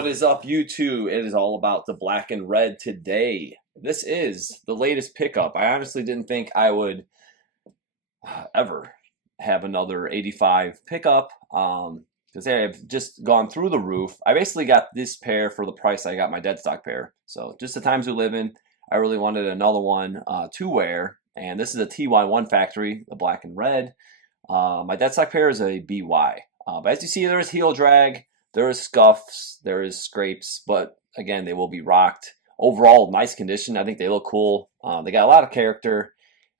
What is up, YouTube? It is all about the black and red today. This is the latest pickup. I honestly didn't think I would ever have another 85 pickup because they have just gone through the roof. I basically got this pair for the price I got my dead stock pair. So just the times we live in, I really wanted another one to wear. And this is a TY1 factory, the black and red. My dead stock pair is a BY. But as you see, there is heel drag. There is scuffs, there is scrapes, but again, they will be rocked. Overall, nice condition. I think they look cool. They got a lot of character.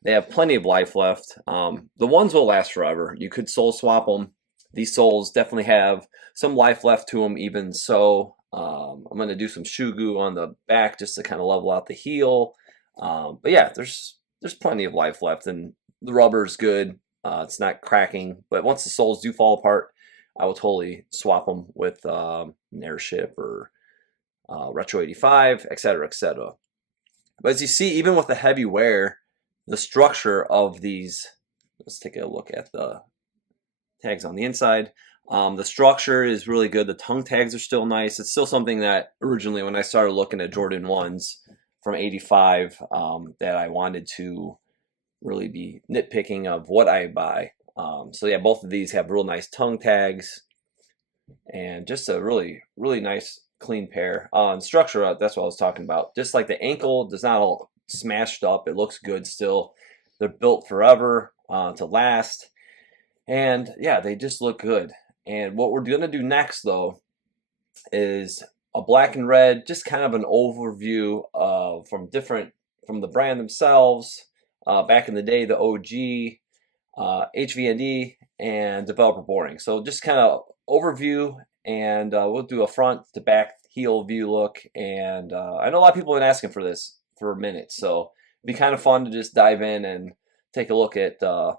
They have plenty of life left. The ones will last forever. You could sole swap them. These soles definitely have some life left to them even so. I'm going to do some shoe goo on the back just to kind of level out the heel. But yeah, there's plenty of life left, and the rubber is good. It's not cracking, but once the soles do fall apart, I will totally swap them with an Airship or Retro 85, etc., etc. But as you see, even with the heavy wear, the structure of these, let's take a look at the tags on the inside. The structure is really good. The tongue tags are still nice. It's still something that originally when I started looking at Jordan 1s from 85 that I wanted to really be nitpicking of what I buy. So yeah, both of these have real nice tongue tags and just a really nice clean pair. Structure, that's what I was talking about. Just like the ankle does not all smashed up. It looks good still. They're built forever to last. And yeah, they just look good. And what we're going to do next though is a black and red, just kind of an overview from the brand themselves. Back in the day, the OG, HVND, and developer boring. So just kind of overview, and we'll do a front to back heel view look. And I know a lot of people have been asking for this for a minute, so it'd be kind of fun to just dive in and take a look at a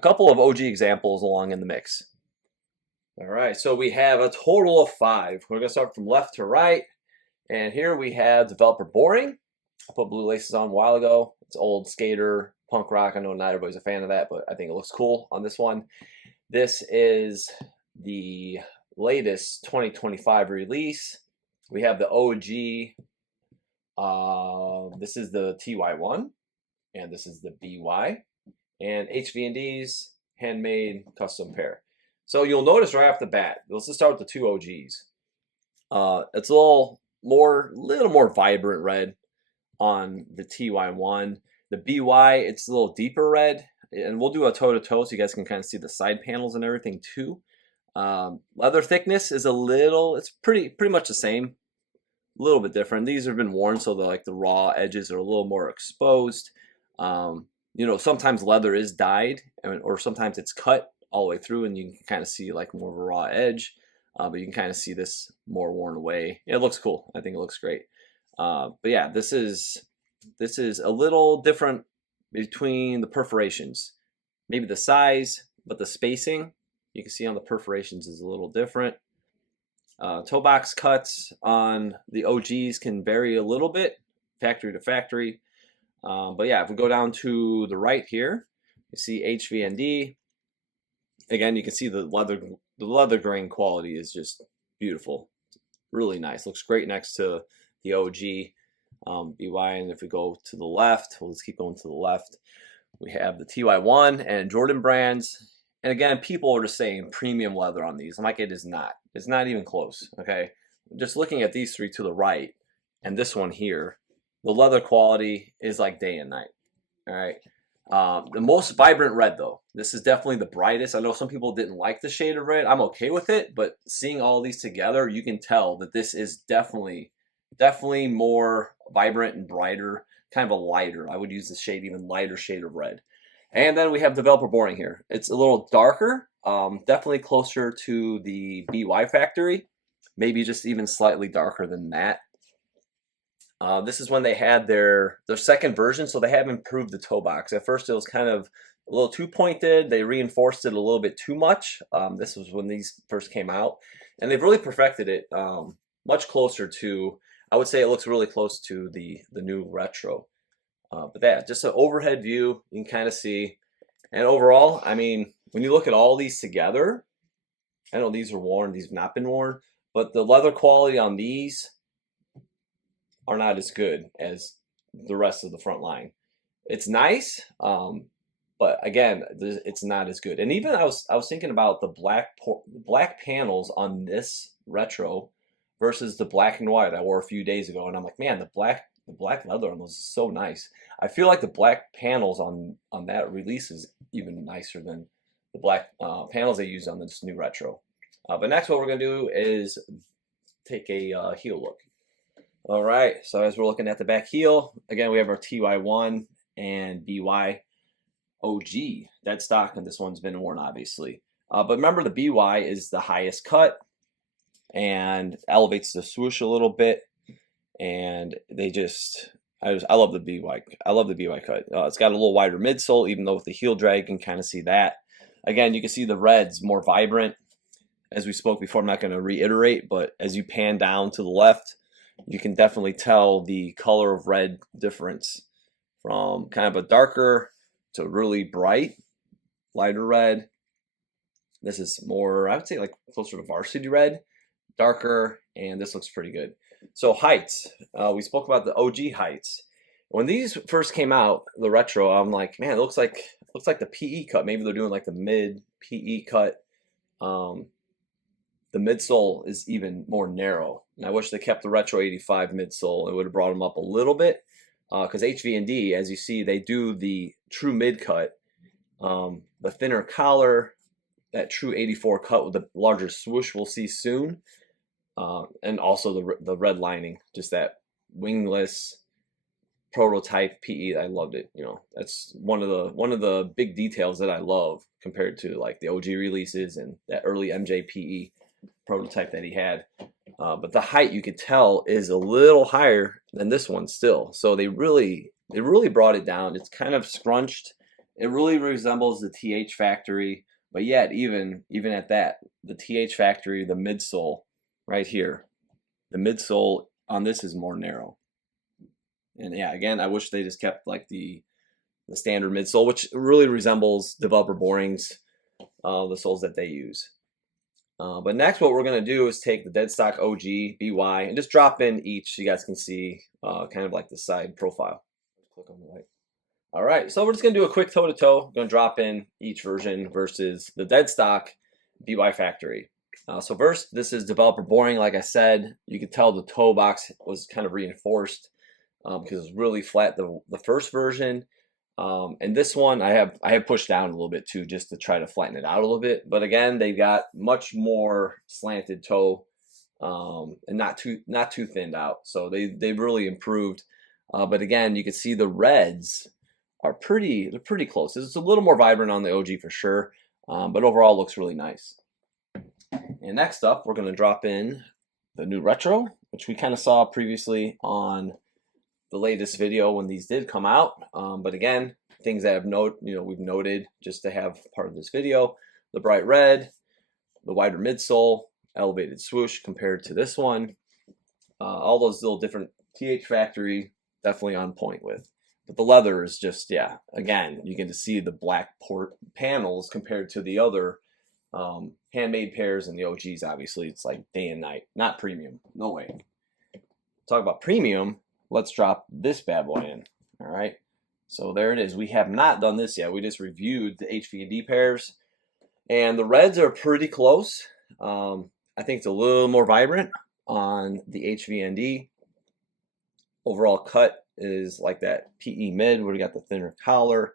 couple of OG examples along in the mix. All right, so we have a total of 5. We're gonna start from left to right, and here we have developer boring. I put blue laces on a while ago. It's old skater punk rock. I know not everybody's a fan of that, but I think it looks cool on this one. This is the latest 2025 release. We have the OG. This is the TY1, and this is the BY, and HVND's handmade custom pair. So you'll notice right off the bat, let's just start with the two OGs. It's a little more vibrant red on the TY1. The BY, it's a little deeper red, and we'll do a toe-to-toe so you guys can kind of see the side panels and everything too. Leather thickness is it's pretty much the same, a little bit different. These have been worn so the raw edges are a little more exposed. You know, sometimes leather is dyed, or sometimes it's cut all the way through, and you can kind of see like more of a raw edge. But you can kind of see this more worn away. It looks cool. I think it looks great. But yeah, this is a little different between the perforations. Maybe the size, but the spacing you can see on the perforations is a little different. Toe box cuts on the OGs can vary a little bit, factory to factory. But yeah, if we go down to the right here, you see HVND. Again, you can see the leather grain quality is just beautiful, really nice. Looks great next to the OG BY. And if we go to the left, let's keep going to the left. We have the TY1 and Jordan brands. And again, people are just saying premium leather on these. I'm like, it is not. It's not even close. Okay, just looking at these three to the right and this one here, the leather quality is like day and night. All right. The most vibrant red though, this is definitely the brightest. I know some people didn't like the shade of red. I'm okay with it, but seeing all these together, you can tell that this is definitely more vibrant and brighter, kind of a lighter. I would use the shade, even lighter shade of red. And then we have developer boring here. It's a little darker, definitely closer to the BY factory, maybe just even slightly darker than that. This is when they had their second version, so they have improved the toe box. At first it was kind of a little too pointed. They reinforced it a little bit too much. This was when these first came out, and they've really perfected it much closer to, I would say it looks really close to the new retro. But that, just an overhead view, you can kind of see. And overall, I mean, when you look at all these together, I know these are worn, these have not been worn, but the leather quality on these are not as good as the rest of the front line. It's nice, but again, it's not as good. And even I was thinking about the black panels on this retro versus the black and white I wore a few days ago, and I'm like, man, the black leather on those is so nice. I feel like the black panels on that release is even nicer than the black panels they used on this new retro. But next, what we're gonna do is take a heel look. All right, so as we're looking at the back heel, again, we have our TY1 and BY OG dead stock, and this one's been worn, obviously. But remember, the BY is the highest cut and elevates the swoosh a little bit, and I love the BY. I love the BY cut. It's got a little wider midsole, even though with the heel drag, you can kind of see that. Again, you can see the red's more vibrant. As we spoke before, I'm not going to reiterate, but as you pan down to the left, you can definitely tell the color of red difference from kind of a darker to really bright, lighter red. This is more, I would say, like closer to varsity red, darker, and this looks pretty good. So heights, we spoke about the OG heights. When these first came out, the retro, I'm like, man, it looks like the PE cut. Maybe they're doing like the mid PE cut. The midsole is even more narrow. And I wish they kept the retro 85 midsole. It would have brought them up a little bit. Because HVND, as you see, they do the true mid cut, the thinner collar, that true 84 cut with the larger swoosh we'll see soon, and also the red lining, just that wingless prototype PE. I loved it. You know, that's one of the big details that I love compared to like the OG releases and that early MJ PE prototype that he had. But the height, you could tell, is a little higher than this one still. So they really brought it down. It's kind of scrunched. It really resembles the TH Factory, but yet even at that, the TH Factory, the midsole right here, the midsole on this is more narrow. And yeah, again, I wish they just kept like the standard midsole, which really resembles Developer Boring's the soles that they use. But next, what we're going to do is take the dead stock OG, BY, and just drop in each so you guys can see kind of like the side profile. Click on the light. All right, so we're just going to do a quick toe-to-toe. Going to drop in each version versus the dead stock BY Factory. So first, this is Developer Boring. Like I said, you could tell the toe box was kind of reinforced because it was really flat the first version. And this one I have pushed down a little bit too, just to try to flatten it out a little bit. But again, they've got much more slanted toe, and not too thinned out. So they've really improved. But again, you can see the reds are they're pretty close. It's a little more vibrant on the OG for sure, but overall looks really nice. And next up, we're going to drop in the new retro, which we kind of saw previously on the latest video when these did come out. But again, things that we've noted just to have part of this video: the bright red, the wider midsole, elevated swoosh compared to this one. All those little different TH Factory definitely on point with. But the leather is just, yeah, again, you can just see the black port panels compared to the other handmade pairs and the OGs. Obviously, it's like day and night. Not premium. No way. Talk about premium. Let's drop this bad boy in. All right. So there it is. We have not done this yet. We just reviewed the HVND pairs. And the reds are pretty close. I think it's a little more vibrant on the HVND. Overall cut is like that PE mid where we got the thinner collar.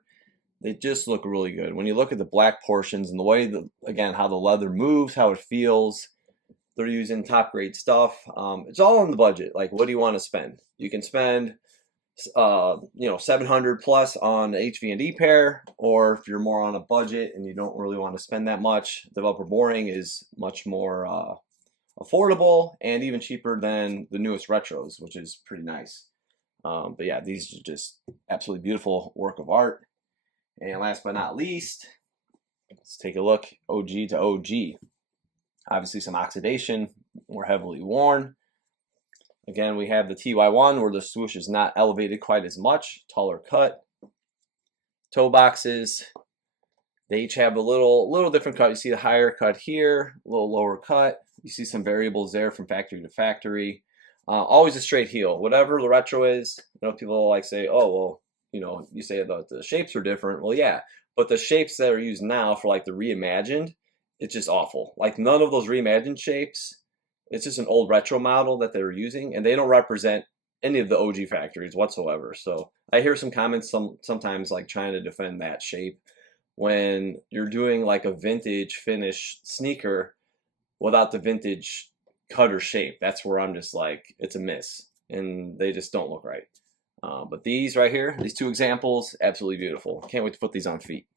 They just look really good. When you look at the black portions and the way again, how the leather moves, how it feels, they're using top grade stuff. It's all in the budget. Like, what do you want to spend? You can spend, 700 plus on the HVND pair, or if you're more on a budget and you don't really want to spend that much, Developer Boring is much more affordable and even cheaper than the newest retros, which is pretty nice. But yeah, these are just absolutely beautiful work of art. And last but not least, let's take a look, OG to OG. Obviously some oxidation, more heavily worn. Again, we have the TY1 where the swoosh is not elevated quite as much, taller cut. Toe boxes, they each have a little different cut. You see the higher cut here, a little lower cut. You see some variables there from factory to factory. Always a straight heel. Whatever the retro is, people like say, oh, well, you say about the shapes are different. Well, yeah, but the shapes that are used now for like the reimagined, it's just awful. Like none of those reimagined shapes, it's just an old retro model that they were using, and they don't represent any of the OG factories whatsoever. So I hear some comments sometimes like trying to defend that shape when you're doing like a vintage finish sneaker without the vintage cutter shape. That's where I'm just like, it's a miss, and they just don't look right. But these right here, these two examples, absolutely beautiful. Can't wait to put these on feet.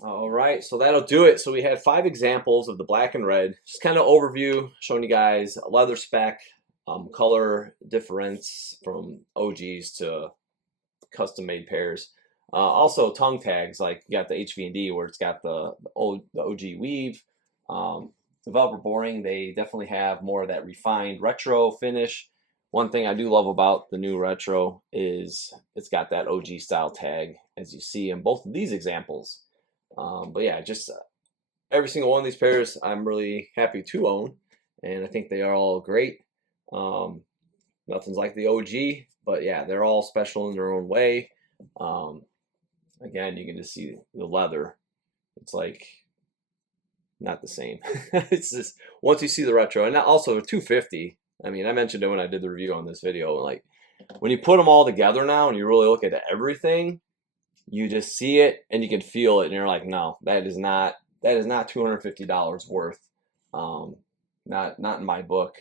All right, so that'll do it. So we had 5 examples of the black and red. Just kind of overview, showing you guys leather spec, color difference from OGs to custom made pairs. Also tongue tags, like you got the HVND where it's got the OG weave. The Velvet Boring, they definitely have more of that refined retro finish. One thing I do love about the new retro is it's got that OG style tag, as you see in both of these examples. But yeah, just every single one of these pairs I'm really happy to own, and I think they are all great. Nothing's like the OG, but yeah, they're all special in their own way. Again, you can just see the leather. It's like not the same. It's just once you see the retro, and also 250. I mean, I mentioned it when I did the review on this video. Like when you put them all together now, and you really look at everything, you just see it and you can feel it, and you're like, no, that is not $250 worth. Not in my book.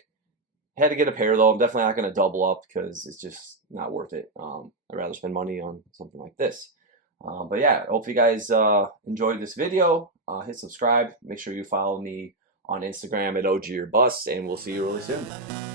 Had to get a pair though. I'm definitely not going to double up because it's just not worth it. I'd rather spend money on something like this. But yeah, I hope you guys enjoyed this video. Hit subscribe. Make sure you follow me on Instagram at OG or Bust, and we'll see you really soon.